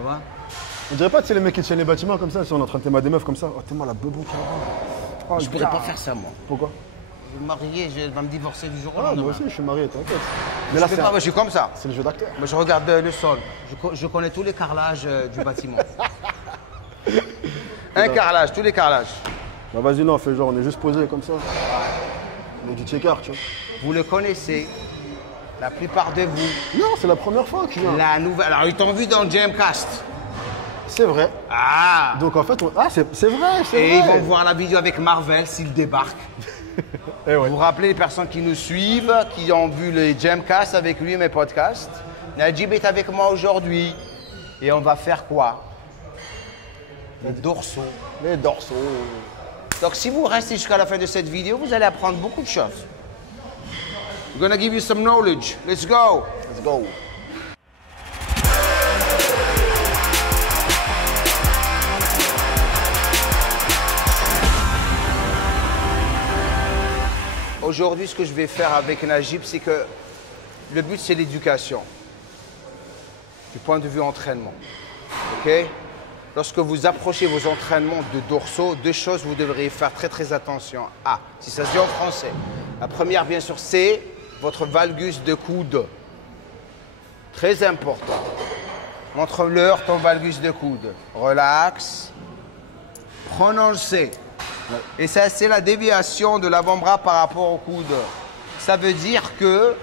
Ça va? On dirait pas que c'est les mecs qui tiennent les bâtiments comme ça, si on est en train de t'aimer des meufs comme ça. Oh, t'es moi la bebon qui va. Je pourrais pas faire ça, moi. Pourquoi? Je vais me marier, elle va me divorcer du jour au Ah, lendemain. moi aussi, je suis marié, t'inquiète. Mais Mais là, là, je suis comme ça. c'est le jeu d'acteur. Moi, je regarde le sol. Je connais tous les carrelages du bâtiment. Un carrelage, tous les carrelages. Bah vas-y, non, fais genre, on est juste posé comme ça. On est du checker, tu vois. Vous le connaissez, la plupart de vous. Non, c'est la première fois que tu viens. La nouvelle. Alors, ils t'ont vu dans le Jamcast. C'est vrai. Ah! Donc en fait, ah, c'est vrai, c'est vrai. Et ils vont voir la vidéo avec Marvel s'ils débarquent. Eh ouais. Vous vous rappelez les personnes qui nous suivent, qui ont vu les Jamcast avec lui, mes podcasts. Najib est avec moi aujourd'hui. Et on va faire quoi? Les dorsaux. Les dorsaux. Donc si vous restez jusqu'à la fin de cette vidéo, vous allez apprendre beaucoup de choses. I'm gonna give you some knowledge. Let's go. Let's go. Aujourd'hui, ce que je vais faire avec Najib, c'est que le but, c'est l'éducation. Du point de vue entraînement. OK? Lorsque vous approchez vos entraînements de dorsaux, deux choses, vous devriez faire très attention. Ah, si ça se dit en français. La première, bien sûr, c'est votre valgus de coude. Très important. Montre-leur ton valgus de coude. Relax. Prononcez. Et ça, c'est la déviation de l'avant-bras par rapport au coude. Ça veut dire que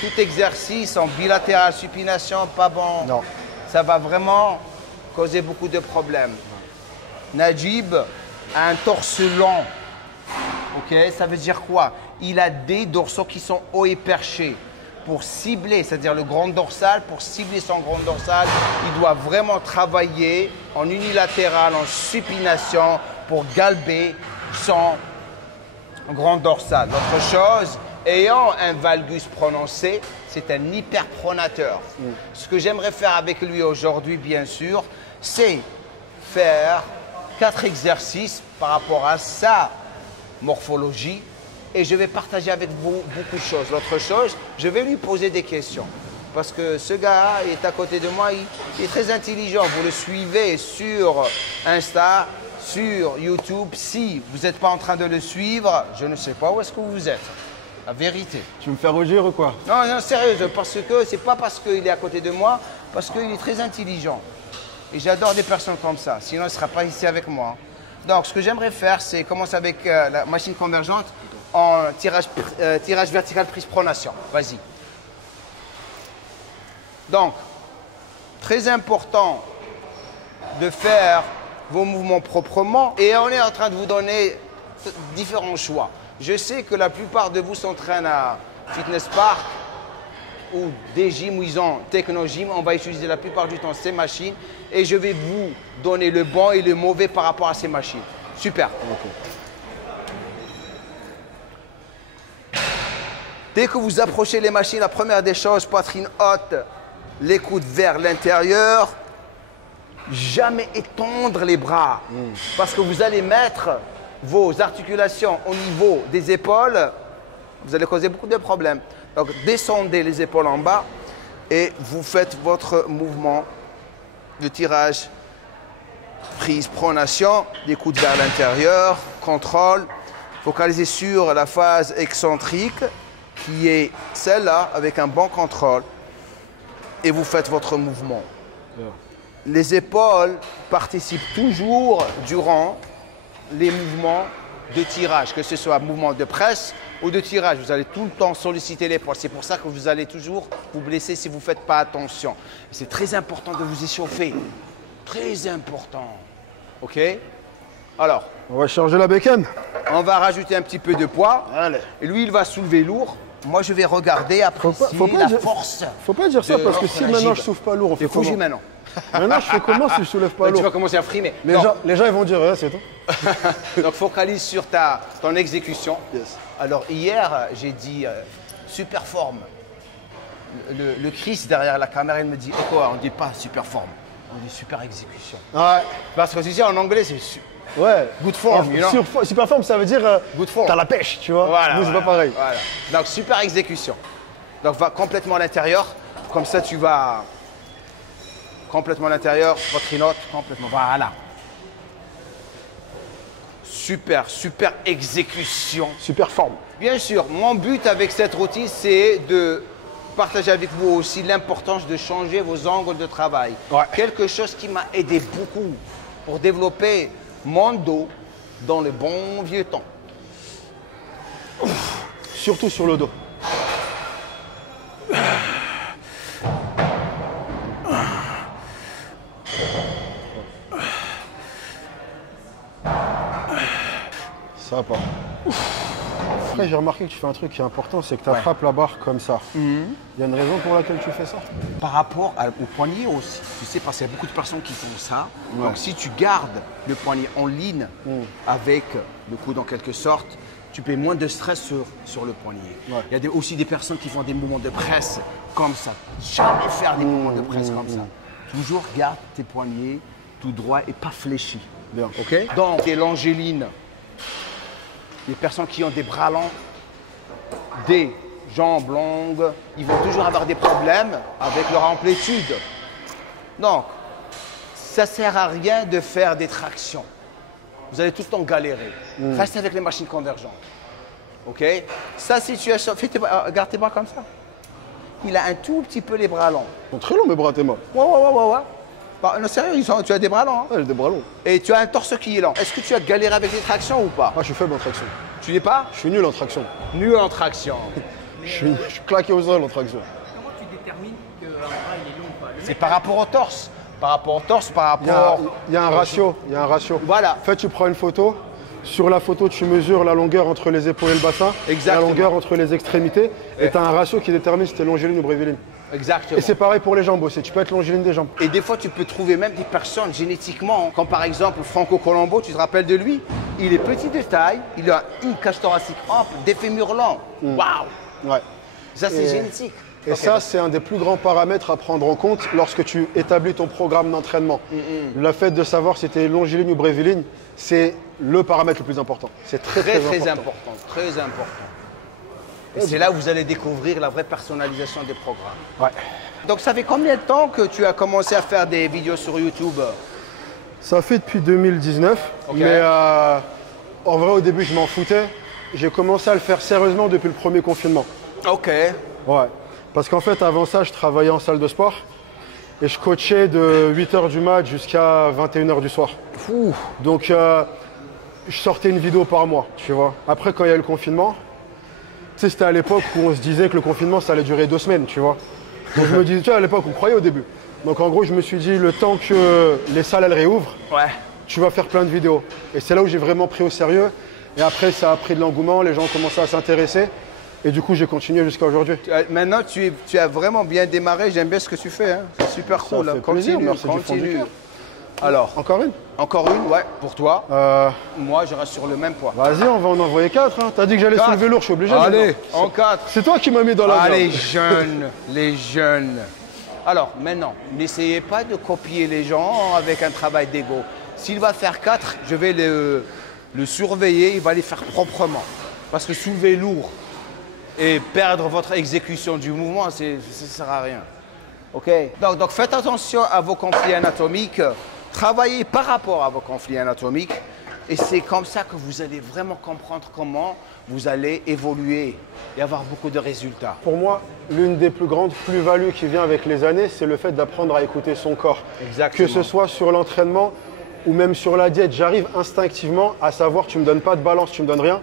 tout exercice en bilatéral, supination, pas bon. Non. Ça va vraiment causer beaucoup de problèmes. Najib a un torse long. Ok, ça veut dire quoi? Il a des dorsaux qui sont hauts et perchés. Pour cibler, c'est-à-dire le grand dorsal, pour cibler son grand dorsal, il doit vraiment travailler en unilatéral, en supination, pour galber son grand dorsal. L'autre chose, ayant un valgus prononcé, c'est un hyperpronateur. Ce que j'aimerais faire avec lui aujourd'hui, bien sûr, c'est faire 4 exercices par rapport à sa morphologie et je vais partager avec vous beaucoup de choses. L'autre chose, je vais lui poser des questions. Parce que ce gars est à côté de moi, il est très intelligent. Vous le suivez sur Insta, sur YouTube. Si vous n'êtes pas en train de le suivre, je ne sais pas où est-ce que vous êtes. La vérité. Tu me fais rougir ou quoi? Non, non, sérieux, parce que c'est pas parce qu'il est à côté de moi, parce qu'il est très intelligent. Et j'adore des personnes comme ça, sinon il ne sera pas ici avec moi. Donc, ce que j'aimerais faire, c'est commencer avec la machine convergente en tirage vertical prise pronation. Vas-y. Donc, très important de faire vos mouvements proprement et on est en train de vous donner différents choix. Je sais que la plupart de vous s'entraînent à Fitness Park ou des gyms où ils ont Techno-Gym. On va utiliser la plupart du temps ces machines et je vais vous donner le bon et le mauvais par rapport à ces machines. Super. Ok. Dès que vous approchez les machines, la première des choses, poitrine haute, les coudes vers l'intérieur. Jamais étendre les bras parce que vous allez mettre vos articulations au niveau des épaules. Vous allez causer beaucoup de problèmes. Donc, descendez les épaules en bas et vous faites votre mouvement de tirage, prise, pronation, les coudes vers l'intérieur, contrôle. Focalisez sur la phase excentrique qui est celle-là avec un bon contrôle et vous faites votre mouvement. Les épaules participent toujours durant les mouvements de tirage, que ce soit mouvement de presse ou de tirage. Vous allez tout le temps solliciter l'épaule. C'est pour ça que vous allez toujours vous blesser si vous ne faites pas attention. C'est très important de vous échauffer. Très important. OK? Alors, On va changer la bécane. on va rajouter un petit peu de poids. Allez. Et lui, il va soulever lourd. Moi, je vais regarder, apprécier la force. Faut pas dire ça de parce que notre si maintenant Najib. je souffle pas lourd, on fait C'est foutu comment? maintenant. Maintenant je fais comment si je soulève pas Tu vas lourd? commencer à frimer. Les Non. gens ils vont dire ouais, c'est tout. Donc, focalise sur ton exécution. Yes. Alors, hier, j'ai dit super forme. Le Chris derrière la caméra, il me dit quoi? On ne dit pas super forme, on dit super exécution. Ouais. Parce que tu sais, en anglais, c'est Ouais. good form, you know? Super forme, ça veut dire Good form. t'as la pêche, tu vois. Voilà, Nous, c'est voilà, pas pareil. voilà. Donc, super exécution. Donc, va complètement à l'intérieur. Comme ça, tu vas complètement à l'intérieur, poitrine haute, complètement. Voilà. Super, super exécution. Super forme. Bien sûr, mon but avec cette routine, c'est de partager avec vous aussi l'importance de changer vos angles de travail. Ouais. Quelque chose qui m'a aidé beaucoup pour développer mon dos dans le bon vieux temps. Surtout sur le dos. Ça va pas. Après, j'ai remarqué que tu fais un truc qui est important, c'est que tu attrapes la barre comme ça. Il y a une raison pour laquelle tu fais ça? Par rapport au poignet aussi, tu sais, parce qu'il y a beaucoup de personnes qui font ça. Ouais. Donc si tu gardes le poignet en ligne avec le coude en quelque sorte, tu peux moins de stress sur le poignet. Ouais. Il y a aussi des personnes qui font des mouvements de presse comme ça. Jamais faire des mouvements de presse comme ça. Toujours garde tes poignets tout droit et pas fléchis. Bien. Ok? Donc, l'angéline, les personnes qui ont des bras longs, des jambes longues, ils vont toujours avoir des problèmes avec leur amplitude. Donc, ça ne sert à rien de faire des tractions. Vous allez tout le temps galérer. Restez avec les machines convergentes. OK? Sa situation, regarde tes bras comme ça. Il a un tout petit peu les bras longs. Ils sont très longs mes bras, tes mains. Ouais. Non, sérieux, tu as des bras longs. Hein? Ouais, j'ai des bras longs. Et tu as un torse qui est lent. Est-ce que tu as galéré avec les tractions ou pas? Ah, je suis faible en traction. Tu n'es pas Je suis nul en traction. nul en traction. Je suis claqué aux sols en traction. Comment tu détermines qu'un bras il est long ou pas? C'est par rapport au torse. Par rapport au torse, par Il y rapport... a un ratio. Il y a un ratio. Voilà. En fait, tu prends une photo. Sur la photo, tu mesures la longueur entre les épaules et le bassin. Exactement. La longueur entre les extrémités. Et tu as un ratio qui détermine si tu es longiligne ou bréviline. Exactement. Et c'est pareil pour les jambes aussi. Tu peux être longiligne des jambes. Et des fois, tu peux trouver même des personnes génétiquement, comme par exemple Franco Colombo, tu te rappelles de lui? Il est petit de taille, il a une cage thoracique ample, des fémurs longs. Waouh! Ouais. Ça, c'est Et- génétique. Et Ok. ça, c'est un des plus grands paramètres à prendre en compte lorsque tu établis ton programme d'entraînement. Le fait de savoir si tu es longiligne ou bréviligne, c'est le paramètre le plus important. C'est très, Très, très, très important. important. Très important. Et c'est là où vous allez découvrir la vraie personnalisation des programmes. Ouais. Donc, ça fait combien de temps que tu as commencé à faire des vidéos sur YouTube? Ça fait depuis 2019, Ok. mais en vrai, au début, je m'en foutais. J'ai commencé à le faire sérieusement depuis le premier confinement. Ok. Ouais. Parce qu'en fait, avant ça, je travaillais en salle de sport et je coachais de 8h du mat jusqu'à 21h du soir. Donc, je sortais une vidéo par mois, tu vois. Après, quand il y a eu le confinement, tu sais, c'était à l'époque où on se disait que le confinement, ça allait durer 2 semaines, tu vois. Donc, je me disais, tu vois, à l'époque, on croyait au début. Donc, en gros, je me suis dit, le temps que les salles, elles réouvrent, Ouais. tu vas faire plein de vidéos. Et c'est là où j'ai vraiment pris au sérieux. Et après, ça a pris de l'engouement, les gens ont commencé à s'intéresser. Et du coup, j'ai continué jusqu'à aujourd'hui. Maintenant, tu as vraiment bien démarré. J'aime bien ce que tu fais. Hein. C'est super Ça cool. fait Hein. plaisir, Continue, merci du fond du continue. cœur. Alors, Encore une encore une, ouais, pour toi. Euh, Moi, je reste sur le même poids. Vas-y, on va en envoyer 4. Hein. T'as dit que j'allais Quatre. soulever lourd, je suis obligé. Allez, maintenant. en 4. C'est toi qui m'as mis dans la Ah, les merde. jeunes, les jeunes. Alors, maintenant, n'essayez pas de copier les gens avec un travail d'ego. S'il va faire 4, je vais le surveiller, il va les faire proprement. Parce que soulever lourd et perdre votre exécution du mouvement, ça ne sert à rien. OK? Donc, faites attention à vos conflits anatomiques. Travaillez par rapport à vos conflits anatomiques. Et c'est comme ça que vous allez vraiment comprendre comment vous allez évoluer et avoir beaucoup de résultats. Pour moi, l'une des plus grandes plus-values qui vient avec les années, c'est le fait d'apprendre à écouter son corps. Exactement. Que ce soit sur l'entraînement ou même sur la diète, j'arrive instinctivement à savoir, tu me donnes pas de balance, tu me donnes rien.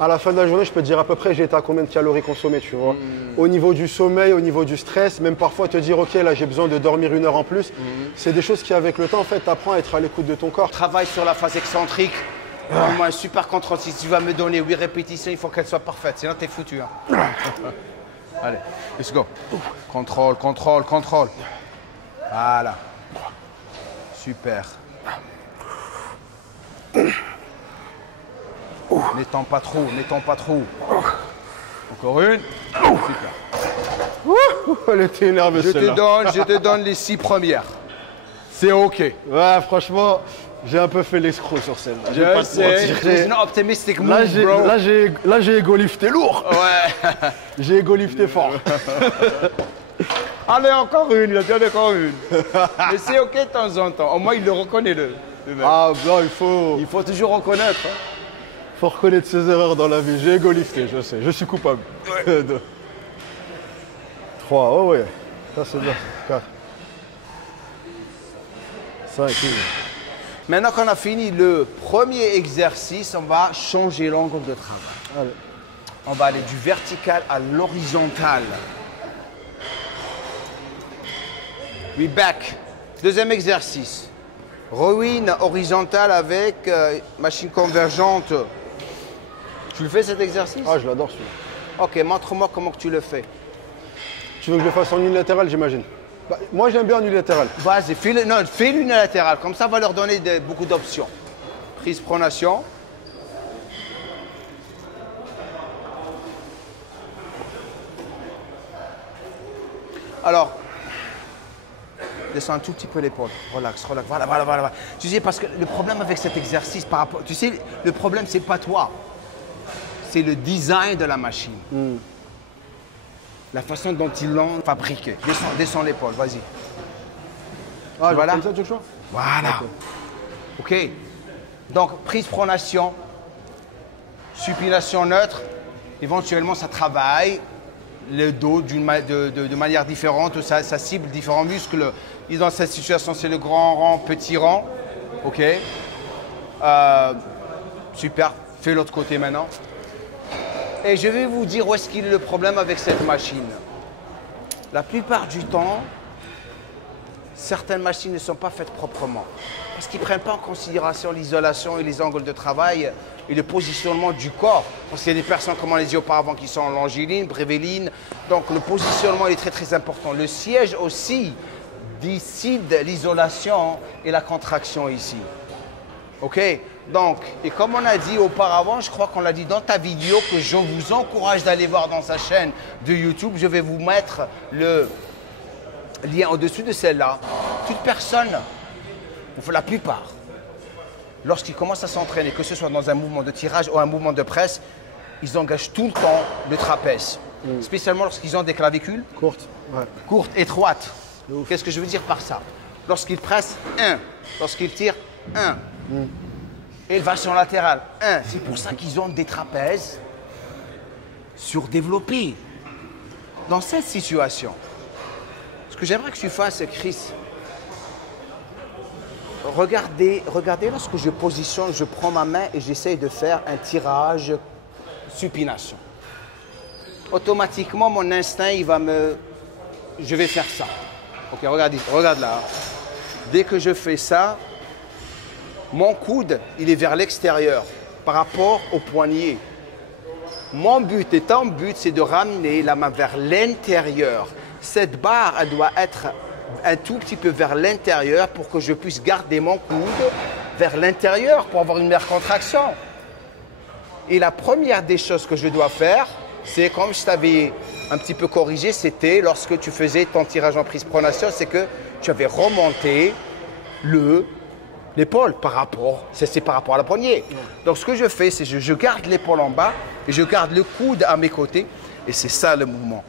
À la fin de la journée, je peux te dire à peu près j'ai été à combien de calories consommées, tu vois. Au niveau du sommeil, au niveau du stress, même parfois te dire ok là j'ai besoin de dormir 1 heure en plus. C'est des choses qui avec le temps en fait t'apprends à être à l'écoute de ton corps. Travaille sur la phase excentrique. Vraiment un super contrôle. Si tu vas me donner 8 répétitions, il faut qu'elle soit parfaite. Sinon, t'es foutu. Hein. Allez, let's go. Contrôle, contrôle, contrôle. Voilà. Super. N'étends pas trop, n'étends pas trop. Encore une. Super. Elle était énervée Je celle-là. te donne les 6 premières. C'est OK. Ouais, franchement, j'ai un peu fait l'escroc sur celle-là. vais Je pas te sais. mentir. C'est une optimistic move, Là, bro. j'ai ego lifté lourd. Ouais. J'ai ego lifté fort. Allez, encore une, il a dit encore une. Mais c'est ok de temps en temps. Au moins, il le reconnaît, le mec. Ah, non, Il faut toujours reconnaître. Hein. faut reconnaître ses erreurs dans la vie. J'ai égolifté, je sais. Je suis coupable. 3, oh ouais. Ça, c'est bien. 4. 5, Maintenant qu'on a fini le premier exercice, on va changer l'angle de travail. Allez. On va aller du vertical à l'horizontal. We back. Deuxième exercice. Rowing horizontal avec machine convergente. Tu le fais cet exercice? Ah, je l'adore celui-là. Ok, montre-moi comment que tu le fais. Tu veux que je le fasse en unilatéral, j'imagine? Bah, moi, j'aime bien en unilatéral. Vas-y, fais l'unilatéral. Comme ça, va leur donner beaucoup d'options. Prise, pronation. Alors, descends un tout petit peu l'épaule. Relax, relax. Voilà, voilà, voilà. Tu sais, parce que le problème avec cet exercice par rapport. Tu sais, le problème, c'est pas toi. C'est le design de la machine. La façon dont ils l'ont fabriqué. Descends l'épaule, vas-y. Ah, Voilà. comme ça, tu veux que je fasse? Voilà. Ok. Donc, prise pronation, supination neutre. Éventuellement, ça travaille le dos de manière différente. Ça cible différents muscles. Et dans cette situation, c'est le grand rang, petit rang. Ok. Super. Fais l'autre côté maintenant. Et je vais vous dire où est-ce qu'il est le problème avec cette machine. La plupart du temps, certaines machines ne sont pas faites proprement. Parce qu'ils ne prennent pas en considération l'isolation et les angles de travail et le positionnement du corps. Parce qu'il y a des personnes, comme on les dit auparavant, qui sont en longiline, brévéline. Donc le positionnement est très très important. Le siège aussi décide l'isolation et la contraction ici. OK? Donc, et comme on a dit auparavant, je crois qu'on l'a dit dans ta vidéo, que je vous encourage d'aller voir dans sa chaîne de YouTube. Je vais vous mettre le lien au-dessus de celle-là. Toute personne, enfin la plupart, lorsqu'ils commencent à s'entraîner, que ce soit dans un mouvement de tirage ou un mouvement de presse, ils engagent tout le temps le trapèze. Spécialement lorsqu'ils ont des clavicules Courte. Ouais. courtes, étroites. Qu'est-ce que je veux dire par ça? Lorsqu'ils pressent, 1. Lorsqu'ils tirent, 1. Élévation latérale, 1. C'est pour ça qu'ils ont des trapèzes surdéveloppés. Dans cette situation, ce que j'aimerais que tu fasses, Chris, regardez lorsque je positionne, je prends ma main et j'essaye de faire un tirage supination. Automatiquement, mon instinct, je vais faire ça. Ok, regarde là. Dès que je fais ça, mon coude, il est vers l'extérieur par rapport au poignet. Mon but, c'est de ramener la main vers l'intérieur. Cette barre, elle doit être un tout petit peu vers l'intérieur pour que je puisse garder mon coude vers l'intérieur pour avoir une meilleure contraction. Et la première des choses que je dois faire, c'est comme je t'avais un petit peu corrigé, c'était lorsque tu faisais ton tirage en prise pronation, c'est que tu avais remonté l'épaule par rapport à la poignée. Donc ce que je fais, c'est que je garde l'épaule en bas et je garde le coude à mes côtés et c'est ça le mouvement.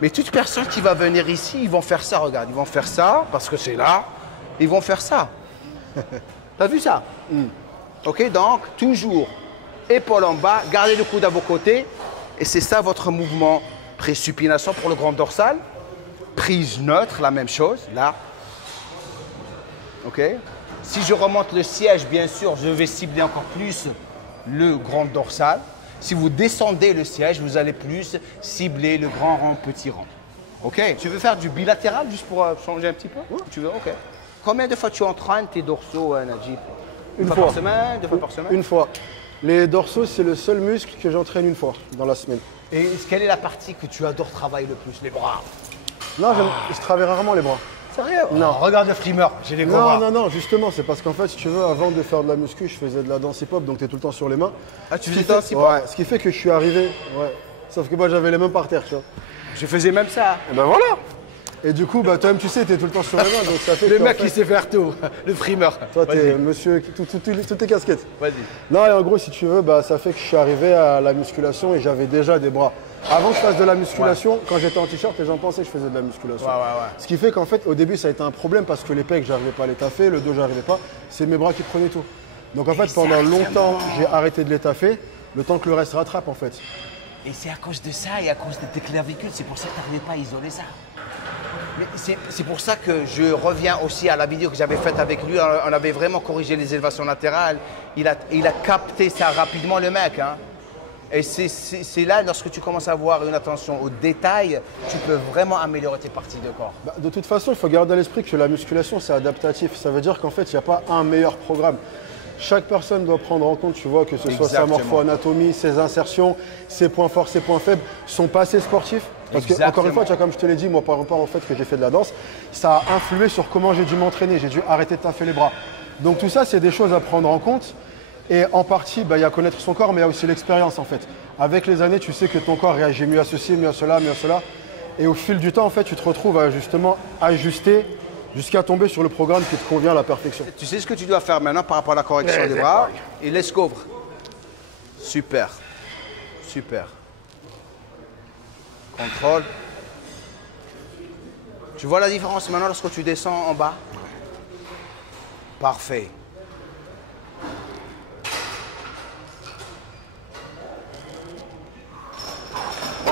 Mais toute personne qui va venir ici, ils vont faire ça, regarde, ils vont faire ça parce que c'est là, ils vont faire ça. T'as vu ça? Ok, donc toujours épaule en bas, gardez le coude à vos côtés et c'est ça votre mouvement pré-supination pour le grand dorsal. Prise neutre, la même chose, là. Ok. Si je remonte le siège, bien sûr, je vais cibler encore plus le grand dorsal. Si vous descendez le siège, vous allez plus cibler le grand rang, petit rang. Ok. Tu veux faire du bilatéral juste pour changer un petit peu? Oui. Tu veux? Ok. Combien de fois tu entraînes tes dorsaux, Najib? Une fois par semaine, 2 fois par semaine? Une fois. Les dorsaux, c'est le seul muscle que j'entraîne une fois dans la semaine. Et quelle est la partie que tu adores travailler le plus? Les bras? Non, je travaille rarement les bras. Sérieux? Non. Regarde le frimeur, j'ai des gros bras. Non, justement, c'est parce qu'en fait, si tu veux, avant de faire de la muscu, je faisais de la danse hip-hop, donc tu es tout le temps sur les mains. Ah, tu faisais danse hip-hop? Ouais, ce qui fait que je suis arrivé, ouais. Sauf que moi, j'avais les mains par terre, tu vois. Je faisais même ça. Et ben voilà. Et du coup, bah, toi-même, tu sais, tu es tout le temps sur les mains. Donc ça fait Le que, mec en fait, qui sait faire tout, le frimeur. toi, tu es Vas-y. monsieur, toutes tes casquettes. Vas-y. Non, et en gros, si tu veux, bah, ça fait que je suis arrivé à la musculation et j'avais déjà des bras. Avant que je fasse de la musculation, quand j'étais en t-shirt, les gens pensaient que je faisais de la musculation. Ouais. Ce qui fait qu'en fait, au début, ça a été un problème parce que les pecs, j'arrivais pas à les taffer, le dos, j'arrivais pas. C'est mes bras qui prenaient tout. Donc en fait, pendant longtemps, j'ai arrêté de les taffer, le temps que le reste rattrape en fait. Et c'est à cause de ça et à cause de tes clavicules, c'est pour ça que tu n'arrivais pas à isoler ça. Mais c'est pour ça que je reviens aussi à la vidéo que j'avais faite avec lui. On avait vraiment corrigé les élévations latérales. Il a capté ça rapidement, le mec. Hein. Et c'est là, lorsque tu commences à avoir une attention aux détails, tu peux vraiment améliorer tes parties de corps. Bah, de toute façon, il faut garder à l'esprit que la musculation, c'est adaptatif. Ça veut dire qu'en fait, il n'y a pas un meilleur programme. Chaque personne doit prendre en compte, tu vois, que ce soit sa morpho-anatomie, ses insertions, ses points forts, ses points faibles, son passé sportif. Parce que, encore une fois, tu vois, comme je te l'ai dit, moi, par rapport au fait que j'ai fait de la danse, ça a influé sur comment j'ai dû m'entraîner. J'ai dû arrêter de taffer les bras. Donc tout ça, c'est des choses à prendre en compte. Et en partie, bah, il y a connaître son corps, mais il y a aussi l'expérience, en fait. Avec les années, tu sais que ton corps réagit mieux à ceci, mieux à cela, mieux à cela. Et au fil du temps, en fait, tu te retrouves à justement ajuster jusqu'à tomber sur le programme qui te convient à la perfection. Tu sais ce que tu dois faire maintenant par rapport à la correction des bras. Et laisse couvre. Super. Super. Contrôle. Tu vois la différence maintenant lorsque tu descends en bas? Parfait.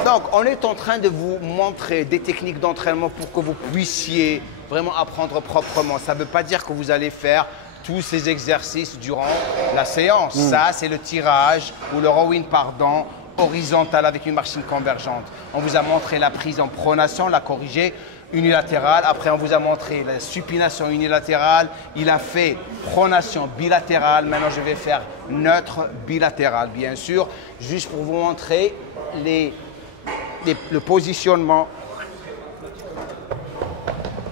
Donc, on est en train de vous montrer des techniques d'entraînement pour que vous puissiez vraiment apprendre proprement. Ça ne veut pas dire que vous allez faire tous ces exercices durant la séance. Ça, c'est le tirage ou le rowing, pardon, horizontal avec une machine convergente. On vous a montré la prise en pronation, la corrigée unilatérale. Après, on vous a montré la supination unilatérale. Il a fait pronation bilatérale. Maintenant, je vais faire neutre bilatéral, bien sûr, juste pour vous montrer le positionnement,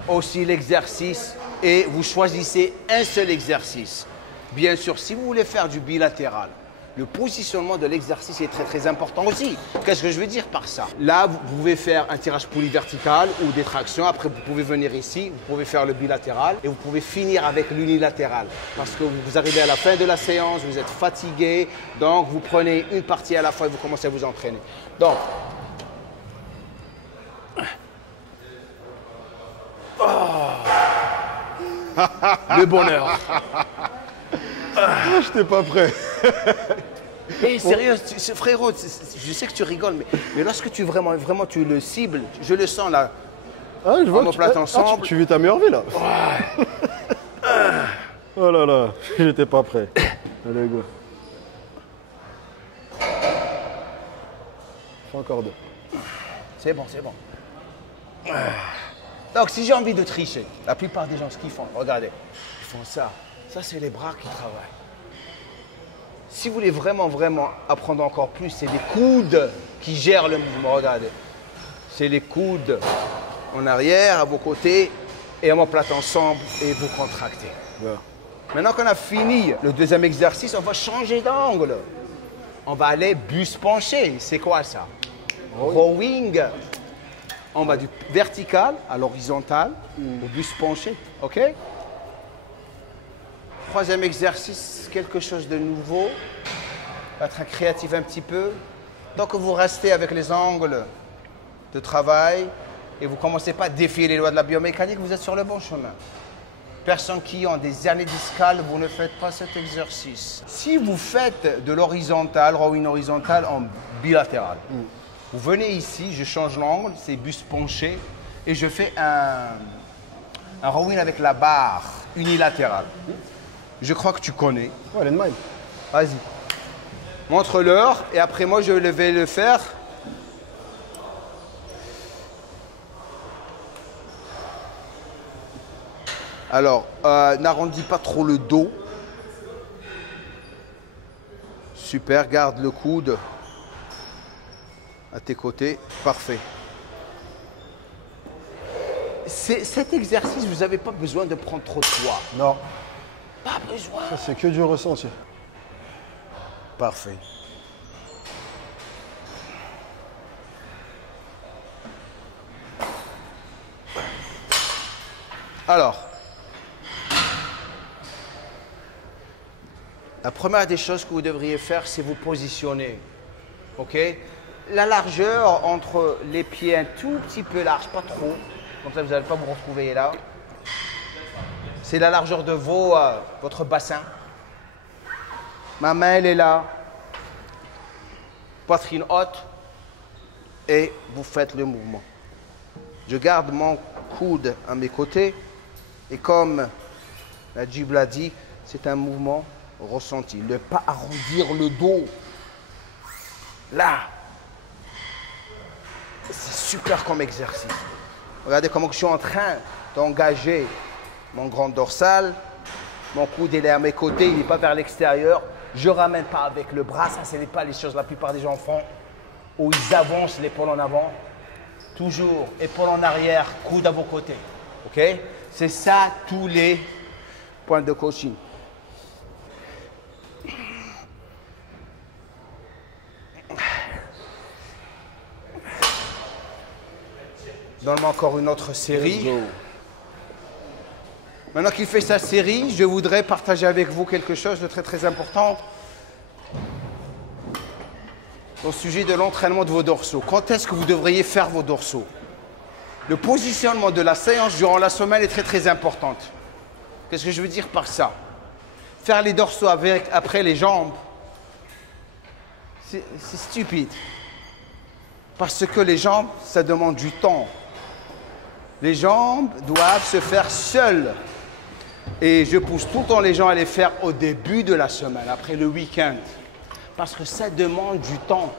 aussi l'exercice, et vous choisissez un seul exercice. Bien sûr, si vous voulez faire du bilatéral, le positionnement de l'exercice est très très important aussi. Qu'est-ce que je veux dire par ça? Là, vous pouvez faire un tirage polyvertical ou des tractions. Après, vous pouvez venir ici, vous pouvez faire le bilatéral et vous pouvez finir avec l'unilatéral. Parce que vous arrivez à la fin de la séance, vous êtes fatigué, donc vous prenez une partie à la fois et vous commencez à vous entraîner. Donc, le bonheur. Je n'étais pas prêt. Hey, sérieux, frérot, je sais que tu rigoles, mais lorsque tu vraiment tu le cibles, je le sens là. Ah, je vois on plate ensemble. tu vis ta meilleure vie là. Oh là là, j'étais pas prêt. Allez, go. Fais encore deux. C'est bon, c'est bon. Donc, si j'ai envie de tricher, la plupart des gens, ce qu'ils font, regardez, ils font ça. Ça, c'est les bras qui travaillent. Si vous voulez vraiment apprendre encore plus, c'est les coudes qui gèrent le mouvement. Regardez. C'est les coudes en arrière, à vos côtés, et on plate ensemble et vous contractez. Ouais. Maintenant qu'on a fini le deuxième exercice, on va changer d'angle. On va aller buste penché. C'est quoi ça? Rowing. On va du vertical à l'horizontal au buste penché. OK? Troisième exercice, quelque chose de nouveau. Être créatif un petit peu. Tant que vous restez avec les angles de travail et vous ne commencez pas à défier les lois de la biomécanique, vous êtes sur le bon chemin. Personnes qui ont des hernies discales, vous ne faites pas cet exercice. Si vous faites de l'horizontal, rowing horizontal en bilatéral, vous venez ici, je change l'angle, c'est buste penché, et je fais un rowing avec la barre unilatérale. Je crois que tu connais. Ouais, l'endmine. Vas-y. Montre-leur, et après moi, je vais le faire. Alors, n'arrondis pas trop le dos. Super, garde le coude à tes côtés. Parfait. Cet exercice, vous n'avez pas besoin de prendre trop de poids. Non, Pas besoin. ça c'est que du ressenti. Parfait. Alors, la première des choses que vous devriez faire, c'est vous positionner. OK? La largeur entre les pieds, un tout petit peu large, pas trop. Comme ça, vous n'allez pas vous retrouver là. C'est la largeur de votre bassin. Ma main, elle est là. Poitrine haute. Et vous faites le mouvement. Je garde mon coude à mes côtés. Et comme Najib l'a dit, c'est un mouvement ressenti. Ne pas arrondir le dos. Là. C'est super comme exercice. Regardez comment je suis en train d'engager mon grand dorsal. Mon coude il est à mes côtés, il n'est pas vers l'extérieur. Je ne ramène pas avec le bras. Ça, ce n'est pas les choses la plupart des gens font. Où ils avancent l'épaule en avant. Toujours épaule en arrière, coude à vos côtés. OK? C'est ça tous les points de coaching. Donne-moi encore une autre série. Maintenant qu'il fait sa série, je voudrais partager avec vous quelque chose de très très important au sujet de l'entraînement de vos dorsaux. Quand est-ce que vous devriez faire vos dorsaux? Le positionnement de la séance durant la semaine est très très importante. Qu'est-ce que je veux dire par ça? Faire les dorsaux après les jambes, c'est stupide. Parce que les jambes, ça demande du temps. Les jambes doivent se faire seules. Et je pousse tout le temps les gens à les faire au début de la semaine, après le week-end. Parce que ça demande du temps.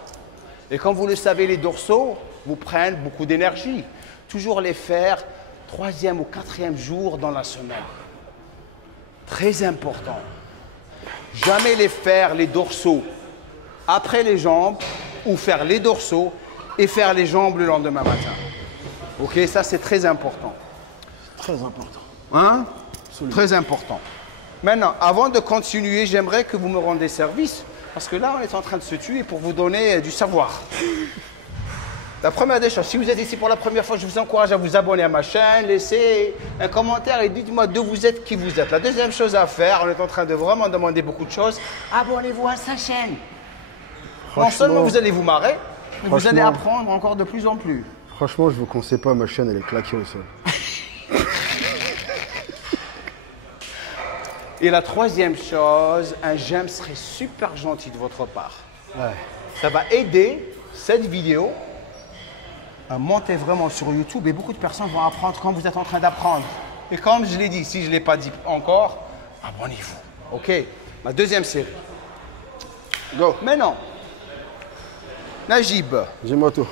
Et comme vous le savez, les dorsaux vous prennent beaucoup d'énergie. Toujours les faire 3e ou 4e jour dans la semaine. Très important. Jamais les faire les dorsaux après les jambes ou faire les dorsaux et faire les jambes le lendemain matin. OK, ça c'est très important. Très important. Hein? Très important. Maintenant, avant de continuer, j'aimerais que vous me rendiez service parce que là, on est en train de se tuer pour vous donner du savoir. La première des choses, si vous êtes ici pour la première fois, je vous encourage à vous abonner à ma chaîne, laissez un commentaire et dites-moi d'où vous êtes, qui vous êtes. La deuxième chose à faire, on est en train de vraiment demander beaucoup de choses, abonnez-vous à sa chaîne. Non seulement vous allez vous marrer, mais vous allez apprendre encore de plus en plus. Franchement, je vous conseille pas, ma chaîne, elle est claquée au sol. Et la troisième chose, un j'aime serait super gentil de votre part. Ouais. Ça va aider cette vidéo à monter vraiment sur YouTube et beaucoup de personnes vont apprendre comme vous êtes en train d'apprendre. Et comme je l'ai dit, si je ne l'ai pas dit encore, abonnez-vous. OK? Ma deuxième série. Go. Maintenant, Najib. Dis-moi tout.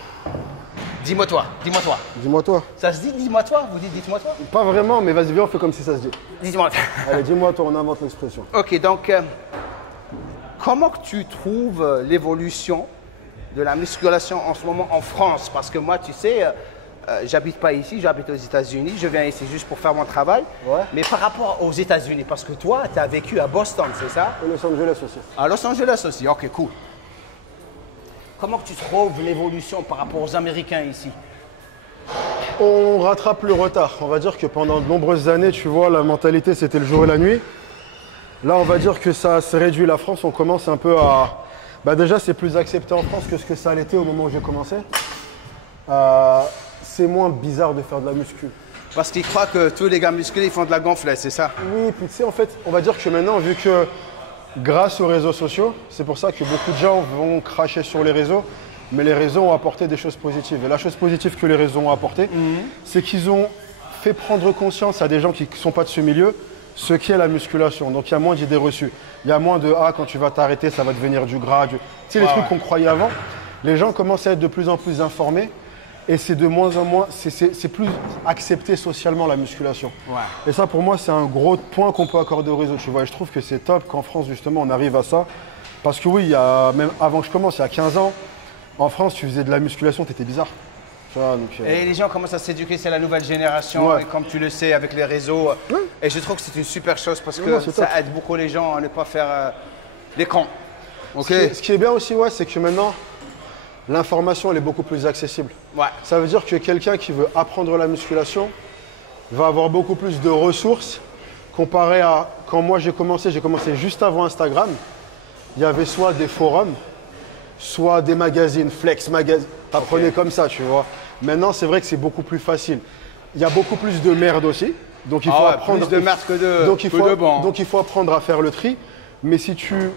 Dis-moi toi, dis-moi toi. Dis-moi toi. Ça se dit dis-moi toi? Vous dites dites-moi toi? Pas vraiment, mais vas-y, viens, on fait comme si ça se dit. Dis-moi toi. Allez, dis-moi toi, on invente l'expression. OK, donc, comment que tu trouves l'évolution de la musculation en ce moment en France? Parce que moi, tu sais, j'habite pas ici, j'habite aux États-Unis. Je viens ici juste pour faire mon travail. Ouais. Mais par rapport aux États-Unis, parce que toi, tu as vécu à Boston, c'est ça? Et Los Angeles aussi. À Los Angeles aussi, OK, cool. Comment que tu trouves l'évolution par rapport aux Américains ici? On rattrape le retard. On va dire que pendant de nombreuses années, tu vois, la mentalité, c'était le jour et la nuit. Là, on va dire que ça s'est réduit. La France, on commence un peu à... Bah déjà, c'est plus accepté en France que ce que ça l'était au moment où j'ai commencé. C'est moins bizarre de faire de la muscu. Parce qu'ils croient que tous les gars musclés, ils font de la gonflette, c'est ça? Oui, puis tu sais, en fait, on va dire que maintenant, vu que grâce aux réseaux sociaux, c'est pour ça que beaucoup de gens vont cracher sur les réseaux, mais les réseaux ont apporté des choses positives. Et la chose positive que les réseaux ont apporté, c'est qu'ils ont fait prendre conscience à des gens qui ne sont pas de ce milieu ce qu'est la musculation. Donc il y a moins d'idées reçues. Il y a moins de « ah, quand tu vas t'arrêter, ça va devenir du gras ». Tu sais, les trucs qu'on croyait avant, les gens commencent à être de plus en plus informés et c'est de moins en moins, c'est plus accepté socialement la musculation. Ouais. Et ça, pour moi, c'est un gros point qu'on peut accorder au réseau. Tu vois, et je trouve que c'est top qu'en France, justement, on arrive à ça. Parce que oui, il y a, même avant que je commence, il y a 15 ans, en France, tu faisais de la musculation, tu étais bizarre. Tu vois, donc, Et les gens commencent à s'éduquer, c'est la nouvelle génération, Ouais. et comme tu le sais, avec les réseaux. Et je trouve que c'est une super chose parce que Non, c'est ça top. aide beaucoup les gens à ne pas faire des cons. OK? Ce qui est bien aussi, ouais, c'est que maintenant, l'information, elle est beaucoup plus accessible. Ouais. Ça veut dire que quelqu'un qui veut apprendre la musculation, va avoir beaucoup plus de ressources comparé à quand moi j'ai commencé juste avant Instagram. Il y avait soit des forums, soit des magazines, Flex Magazine. T'apprenais comme ça, tu vois. Maintenant, c'est vrai que c'est beaucoup plus facile. Il y a beaucoup plus de merde aussi. Donc il faut apprendre plus de merde que de, bon. Donc il faut apprendre à faire le tri. Mais si tu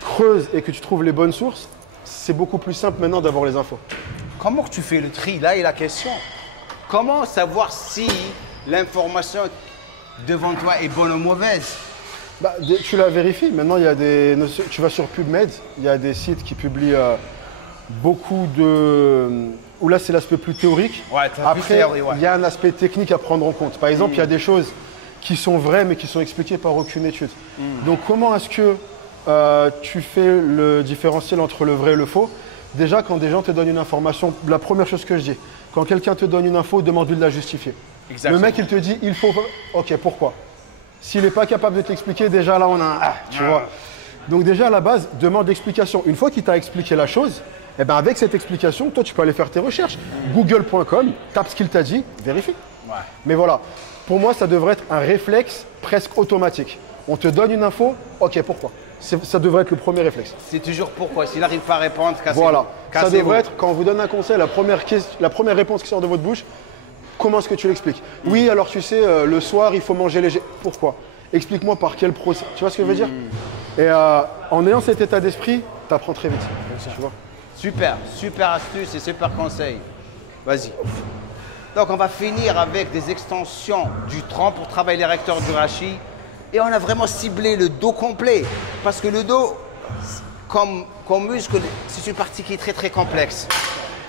creuses et que tu trouves les bonnes sources, c'est beaucoup plus simple maintenant d'avoir les infos. Comment tu fais le tri? Là est la question. Comment savoir si l'information devant toi est bonne ou mauvaise? Bah, tu la vérifies. Maintenant, tu vas sur PubMed, il y a des sites qui publient beaucoup de... Où là, c'est l'aspect plus théorique. Ouais, après, il y a un aspect technique à prendre en compte. Par exemple, il y a des choses qui sont vraies, mais qui sont expliquées par aucune étude. Donc, comment est-ce que tu fais le différentiel entre le vrai et le faux? Déjà, quand des gens te donnent une information, la première chose que je dis, quand quelqu'un te donne une info, demande-lui de la justifier. Exactement. Le mec, il te dit, il faut... Ok, pourquoi? S'il n'est pas capable de t'expliquer, déjà là, on a un « ah », tu vois. Donc déjà, à la base, demande l'explication. Une fois qu'il t'a expliqué la chose, eh ben avec cette explication, toi, tu peux aller faire tes recherches. Google.com, tape ce qu'il t'a dit, vérifie. Ouais. Mais voilà, pour moi, ça devrait être un réflexe presque automatique. On te donne une info, ok, pourquoi? Ça devrait être le premier réflexe. C'est toujours pourquoi. S'il n'arrive pas à répondre, cassez-vous. Voilà, ça Cassez-vous. devrait être, quand on vous donne un conseil, la première réponse qui sort de votre bouche, comment est-ce que tu l'expliques? Oui, alors tu sais, le soir, il faut manger léger. Pourquoi? Explique-moi par quel procès. Tu vois ce que je veux dire? Et en ayant cet état d'esprit, tu apprends très vite. Tu vois? Super, super astuce et super conseil. Vas-y. Donc, on va finir avec des extensions du tronc pour travailler les recteurs du rachis. Et on a vraiment ciblé le dos complet. Parce que le dos, comme muscle, c'est une partie qui est très, très complexe.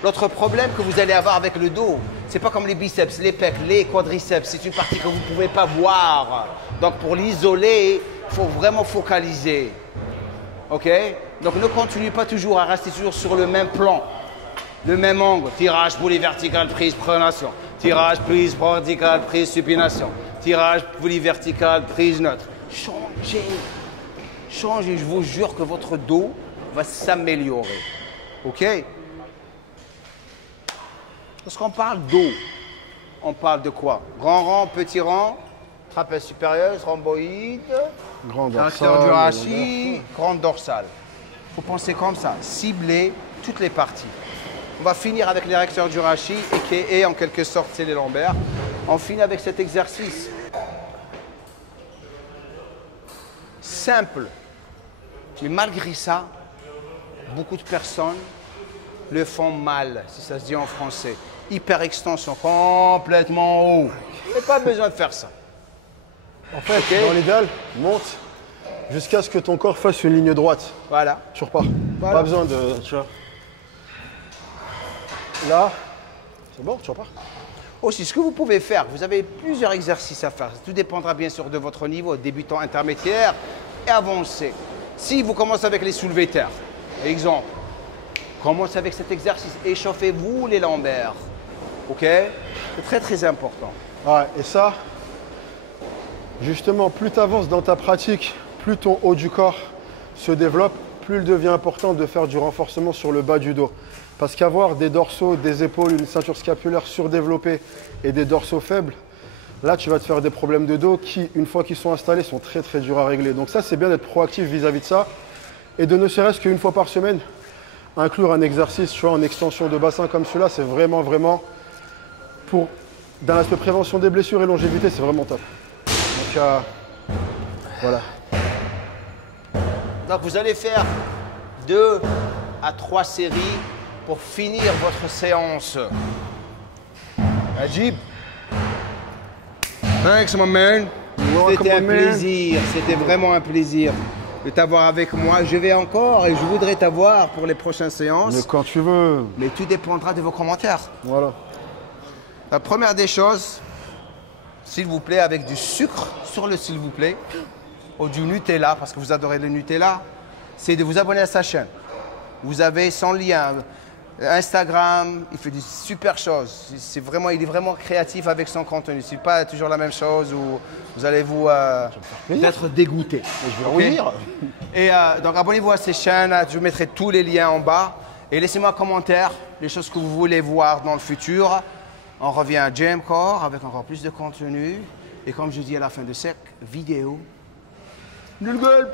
L'autre problème que vous allez avoir avec le dos, c'est pas comme les biceps, les pecs, les quadriceps. C'est une partie que vous ne pouvez pas voir. Donc, pour l'isoler, il faut vraiment focaliser. OK? Donc, ne continue pas toujours à rester toujours sur le même plan, le même angle. Tirage, poulie verticale, prise, pronation. Tirage, prise, verticale, prise, supination. Tirage, poulie verticale, prise neutre. Changez. Changez. Je vous jure que votre dos va s'améliorer. OK? Lorsqu'on parle dos, on parle de quoi? Grand rang, petit rang, trapèze supérieur, rhomboïde, Grand recteur du rachis, grande dorsale. Il faut penser comme ça, cibler toutes les parties. On va finir avec les recteurs du rachis et en quelque sorte c'est les lombaires. On finit avec cet exercice. Simple, mais malgré ça, beaucoup de personnes le font mal, si ça se dit en français. Hyperextension, complètement haut. Il n'y a pas besoin de faire ça. En fait, dans l'idéal, monte jusqu'à ce que ton corps fasse une ligne droite. Voilà. Tu repars. Voilà. Pas besoin de... Tu vois. Là, c'est bon, tu repars. Aussi, ce que vous pouvez faire, vous avez plusieurs exercices à faire. Tout dépendra bien sûr de votre niveau, débutant, intermédiaire et avancé. Si vous commencez avec les soulevés terre, exemple, commencez avec cet exercice. Échauffez-vous les lombaires. OK? C'est très, très important. Ouais, et ça, justement, plus tu avances dans ta pratique, plus ton haut du corps se développe, plus il devient important de faire du renforcement sur le bas du dos. Parce qu'avoir des dorsaux, des épaules, une ceinture scapulaire surdéveloppée et des dorsaux faibles, là, tu vas te faire des problèmes de dos qui, une fois qu'ils sont installés, sont très, très durs à régler. Donc ça, c'est bien d'être proactif vis-à-vis de ça et de ne serait-ce qu'une fois par semaine, inclure un exercice, tu vois, en extension de bassin comme celui-là, c'est vraiment, vraiment, dans l'aspect prévention des blessures et longévité, c'est vraiment top. Donc, voilà. Donc, vous allez faire 2 à 3 séries pour finir votre séance. Najib. Thanks, my man. C'était un plaisir, c'était vraiment un plaisir de t'avoir avec moi. Je vais encore et je voudrais t'avoir pour les prochaines séances. Mais quand tu veux. Mais tout dépendra de vos commentaires. Voilà. La première des choses, s'il vous plaît, avec du sucre sur le s'il vous plaît, ou du Nutella, parce que vous adorez le Nutella, c'est de vous abonner à sa chaîne. Vous avez son lien, Instagram, il fait des super choses. Il est vraiment créatif avec son contenu. Ce n'est pas toujours la même chose où vous allez vous peut-être dégoûter. Je vais revenir. Et donc abonnez-vous à ses chaînes, je vous mettrai tous les liens en bas. Et laissez-moi un commentaire, les choses que vous voulez voir dans le futur. On revient à Jam Core avec encore plus de contenu. Et comme je dis à la fin de cette vidéo, nul gueule.